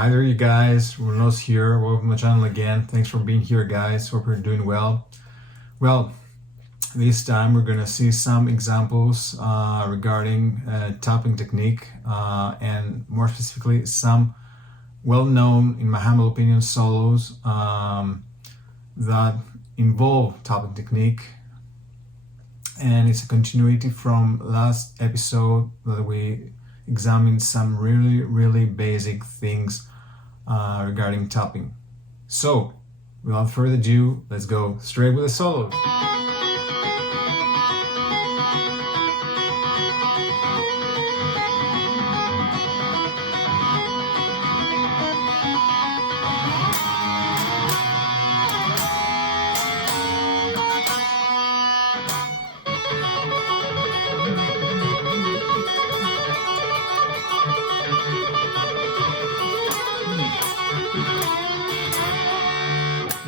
Hi there, you guys. RoolNoss here. Welcome to the channel again. Thanks for being here, guys. Hope you're doing well. Well, this time we're gonna see some examples regarding tapping technique and more specifically some well-known, in my humble opinion, solos that involve tapping technique. And it's a continuity from last episode that we examined some really basic things regarding tapping. So, without further ado, let's go straight with the solos.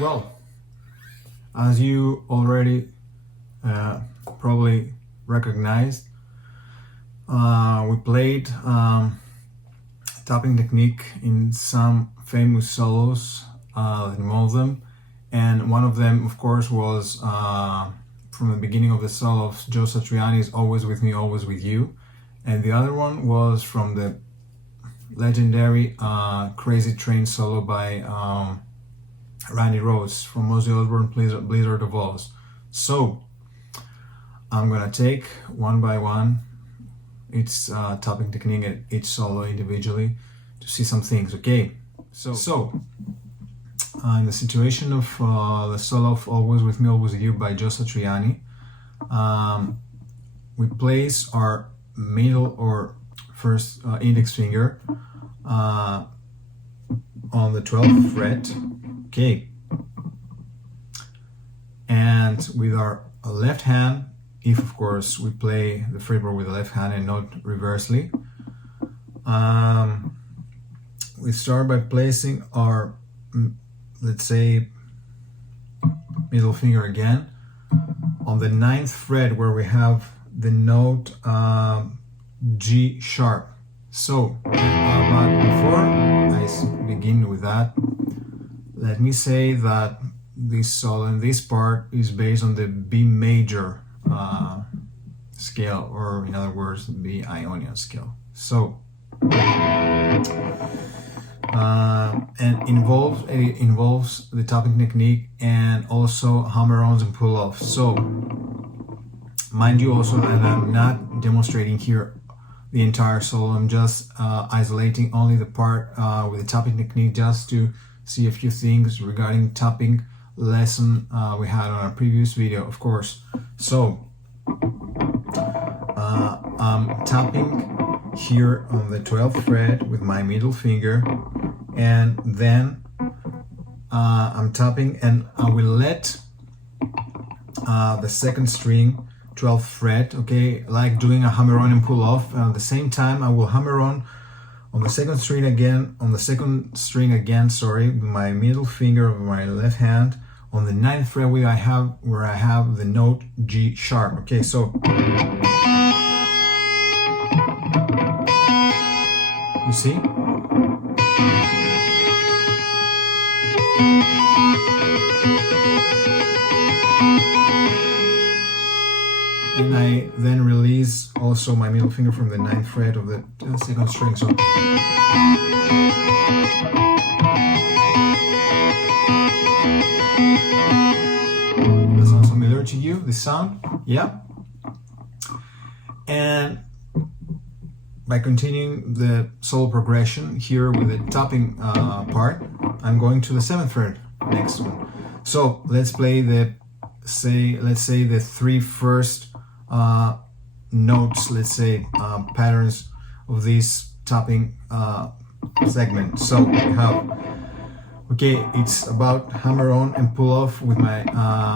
Well, as you already probably recognized, we played tapping technique in some famous solos that involve them, and one of them, of course, was from the beginning of the solo of Joe Satriani's "Always With Me, Always With You," and the other one was from the legendary Crazy Train solo by Randy Rhoads from Ozzy Osbourne Blizzard of Oz. So I'm gonna take one by one each tapping technique and each solo individually to see some things. Okay, so in the situation of the solo of Always With Me, Always With You by Joe Satriani, we place our middle or first index finger on the 12th fret. Okay, and with our left hand, if of course we play the fretboard with the left hand and not reversely, we start by placing our, let's say, middle finger again on the 9th fret where we have the note G sharp. So, but before I begin with that, let me say that this solo and this part is based on the B major scale, or in other words, the B Ionian scale. So, and involves the tapping technique and also hammer-ons and pull-offs. So, mind you also that I'm not demonstrating here the entire solo. I'm just isolating only the part with the tapping technique, just to see a few things regarding tapping lesson we had on our previous video, of course. So I'm tapping here on the 12th fret with my middle finger, and then I'm tapping, and I will let the second string 12th fret, okay, like doing a hammer on and pull off. At the same time I will hammer on the second string again, sorry, with my middle finger of my left hand on the 9th fret where I have the note G sharp. Okay, so you see? And I then release also my middle finger from the 9th fret of the second string. So that sounds familiar to you, this sound? Yeah. And by continuing the solo progression here with the tapping part, I'm going to the 7th fret, next one. So let's play let's say the three first notes, let's say patterns of this tapping segment. So we have, okay, it's about hammer on and pull off with my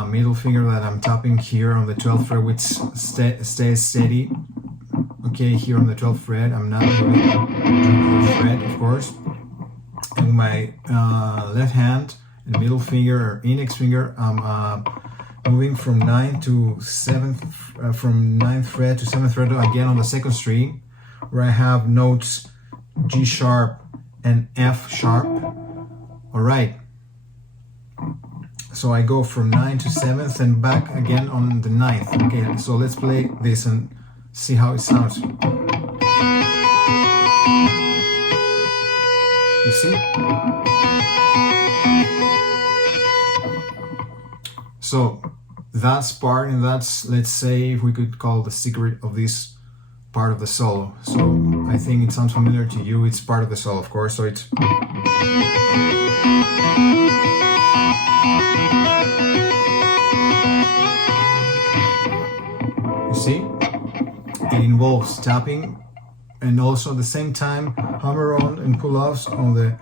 middle finger that I'm tapping here on the 12th fret, which stays steady. Okay, here on the 12th fret, I'm not moving to the fret, of course. And with my left hand and middle finger or index finger, I'm moving from 9th to 7th, from 9th fret to 7th fret again on the second string, where I have notes G sharp and F sharp. All right. So I go from 9th to 7th and back again on the 9th. Okay, so let's play this and see how it sounds. You see? So that's part, and that's, let's say, if we could call the secret of this part of the solo. So I think it sounds familiar to you. It's part of the solo, of course. So it's see, it involves tapping and also at the same time hammer-on and pull-offs on the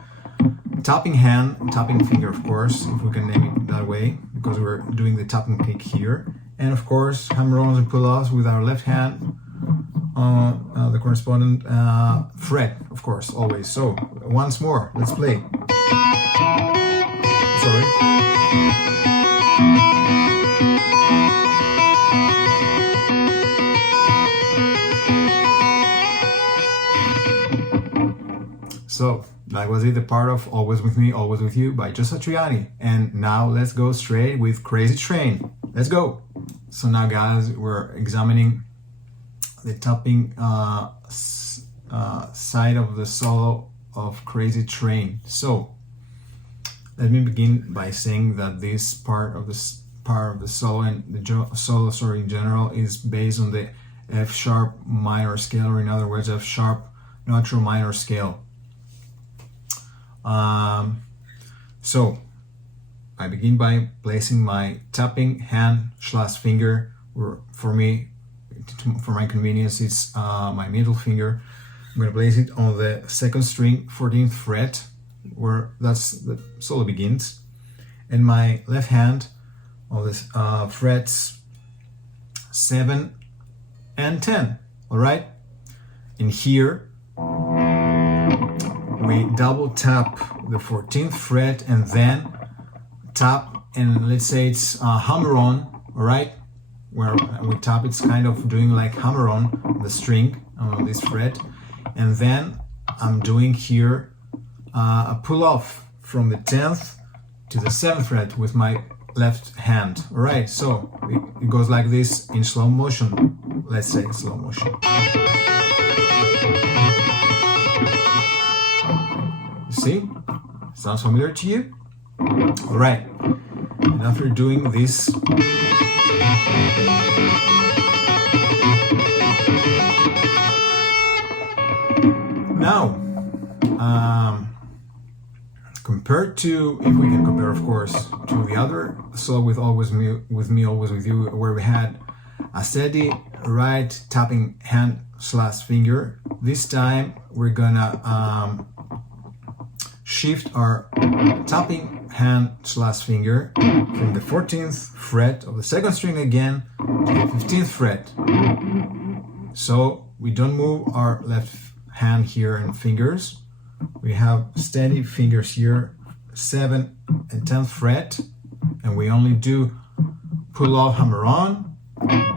tapping hand, tapping finger, of course, if we can name it that way, because we're doing the tapping pick here, and of course hammer-ons and pull-offs with our left hand on the corresponding fret, of course, always. So once more, let's play. Sorry. So that was it, the part of Always With Me, Always With You by Joe Satriani. And now let's go straight with Crazy Train. Let's go. So now guys, we're examining the tapping side of the solo of Crazy Train. So let me begin by saying that this part of the solo and the solo story in general is based on the F sharp minor scale, or in other words, F sharp natural minor scale. So I begin by placing my tapping hand / finger, or for me, for my convenience, it's my middle finger. I'm going to place it on the 2nd string, 14th fret, where that's the solo begins, and my left hand on the frets 7 and 10. All right, and here we double tap the 14th fret and then tap, and let's say it's hammer on, all right, where we tap, it's kind of doing like hammer on the string on this fret, and then I'm doing here a pull off from the 10th to the 7th fret with my left hand. All right, so it goes like this in slow motion, let's say slow motion. See? Sounds familiar to you? All right. And after doing this, now, compared to, if we can compare, of course, to the other solo with Always With Me, Always With You, where we had a steady right tapping hand / finger, this time we're gonna shift our tapping hand / finger from the 14th fret of the 2nd string again to the 15th fret. So we don't move our left hand here and fingers. We have steady fingers here, 7th and 10th fret, and we only do pull off, hammer on,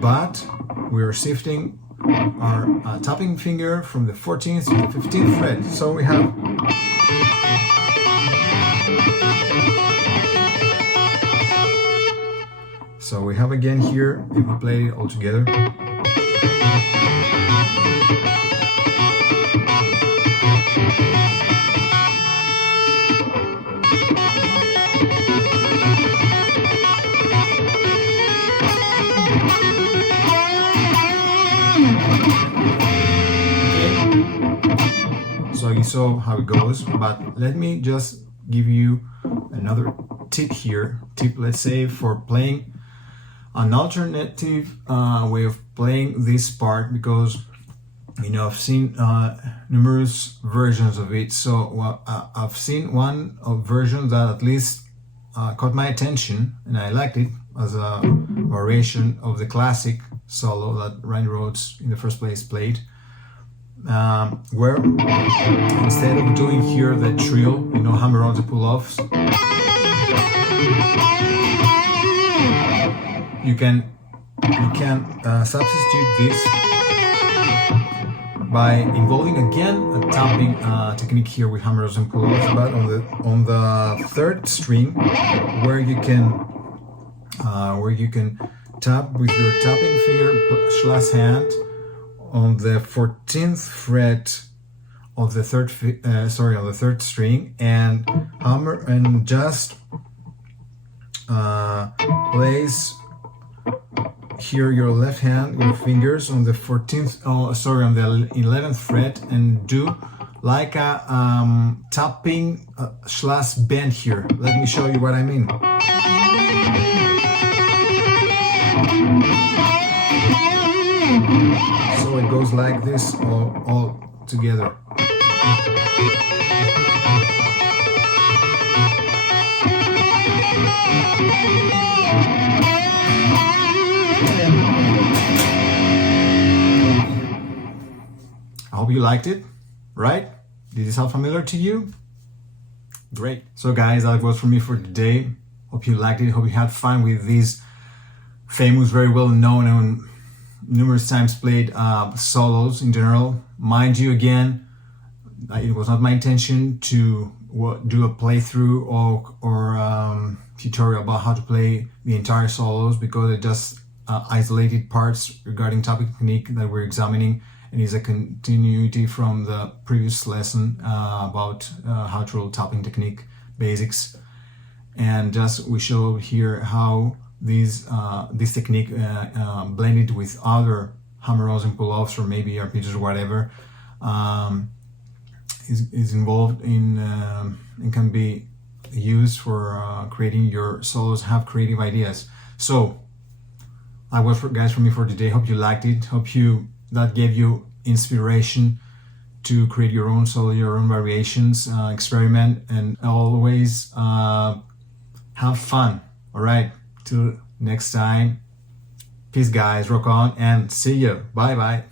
but we're shifting our tapping finger from the 14th to the 15th fret. So we have again here, if we play it all together. So you saw how it goes, but let me just give you another tip here. Let's say, for playing an alternative way of playing this part, because I've seen numerous versions of it. So I've seen one version that at least caught my attention, and I liked it as a variation of the classic solo that Randy Rhoads in the first place played, where instead of doing here the trill, hammer on the pull-offs, you can substitute this by involving again a tapping technique here with hammers and pull-offs, but on the third string, where you can tap with your tapping finger slash hand on the 14th fret of the third string, and hammer and just place here your left hand, your fingers on the 14th, on the 11th fret, and do like a tapping slash bend here. Let me show you what I mean. So it goes like this all together. I hope you liked it, right? Did this sound familiar to you? Great. So guys, that was for me for today. Hope you liked it. Hope you had fun with these famous, very well known and numerous times played solos in general. Mind you, again, it was not my intention to do a playthrough or tutorial about how to play the entire solos, because it just isolated parts regarding topic technique that we're examining, and is a continuity from the previous lesson about how to roll tapping technique basics. And just we show here how this technique blended with other hammer rolls and pull-offs, or maybe arpeggios or whatever, is involved in and can be used for creating your solos, have creative ideas. So that was guys for me for today. Hope you liked it. Hope that gave you inspiration to create your own solo, your own variations, experiment, and always have fun. All right, till next time, peace guys, rock on, and see you. Bye bye.